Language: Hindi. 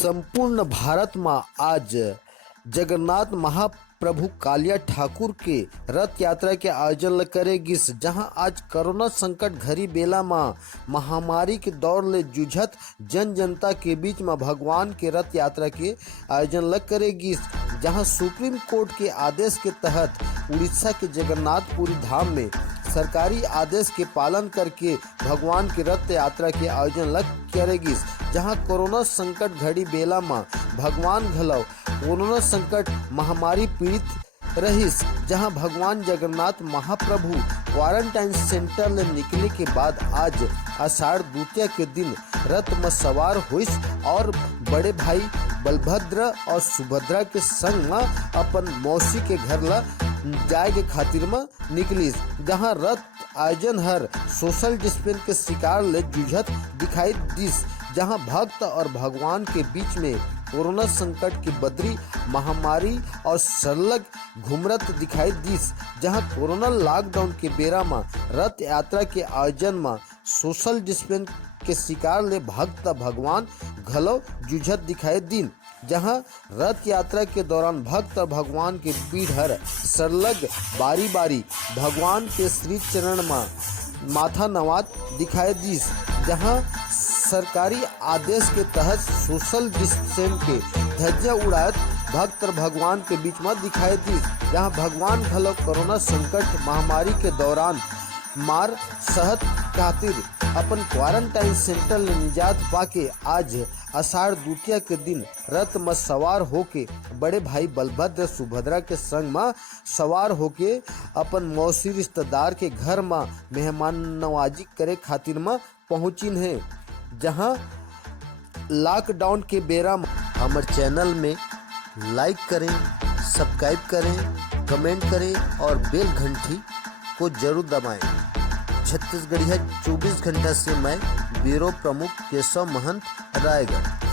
संपूर्ण भारत में आज जगन्नाथ महाप्रभु कालिया ठाकुर के रथ यात्रा के आयोजन करेगी, जहां आज कोरोना संकट घरी बेला में महामारी के दौर ले जूझत जन जनता के बीच में भगवान के रथ यात्रा के आयोजन करेगी, जहां सुप्रीम कोर्ट के आदेश के तहत उड़ीसा के जगन्नाथपुरी धाम में सरकारी आदेश के पालन करके भगवान की रथ यात्रा के आयोजन करेगी, जहां कोरोना संकट घड़ी बेला में भगवान घलव कोरोना संकट महामारी पीड़ित रहीस, जहां भगवान जगन्नाथ महाप्रभु क्वारंटाइन सेंटर ले निकले के बाद आज आषाढ़ द्वितीया के दिन रथ में सवार हुईस और बड़े भाई बलभद्र और सुभद्रा के संग में अपन मौसी के घर ला जाए के खातिर में निकली, जहां रथ आयोजन हर सोशल डिस्टेंस के शिकार ले जूझत दिखाई दिस, जहां भक्त और भगवान के बीच में कोरोना संकट की बदरी महामारी और सरलग घुमरत दिखाई दिस, जहां कोरोना लॉकडाउन के बेरा में रथ यात्रा के आयोजन में सोशल डिस्टेंस के शिकार ले भक्त भगवान घलो जूझत दिखाई दिन, जहां रथ यात्रा के दौरान भक्त और भगवान के भीड़ हर सरलग बारी बारी भगवान के श्री चरण में माथा नवात दिखाई दिस, जहां सरकारी आदेश के तहत सोशल डिस्टेंस के धज्जियां उड़ात भक्त और भगवान के बीच में दिखाई दी, जहां भगवान घलो कोरोना संकट महामारी के दौरान मार सहत खातिर अपन क्वारंटाइन सेंटर ले निजात पाके आज आषाढ़ द्वितीया के दिन रथ में सवार होके बड़े भाई बलभद्र सुभद्रा के संग में सवार होके अपन मौसी रिश्तेदार के घर में मेहमान नवाजी करे खातिर में पहुँचिन है, जहां लॉकडाउन के बेरा में हमारे चैनल में लाइक करें, सब्सक्राइब करें, कमेंट करें और बेल घंटी को जरूर दबाएं। छत्तीसगढ़िया 24 घंटा से मैं ब्यूरो प्रमुख केशव महंत, रायगढ़।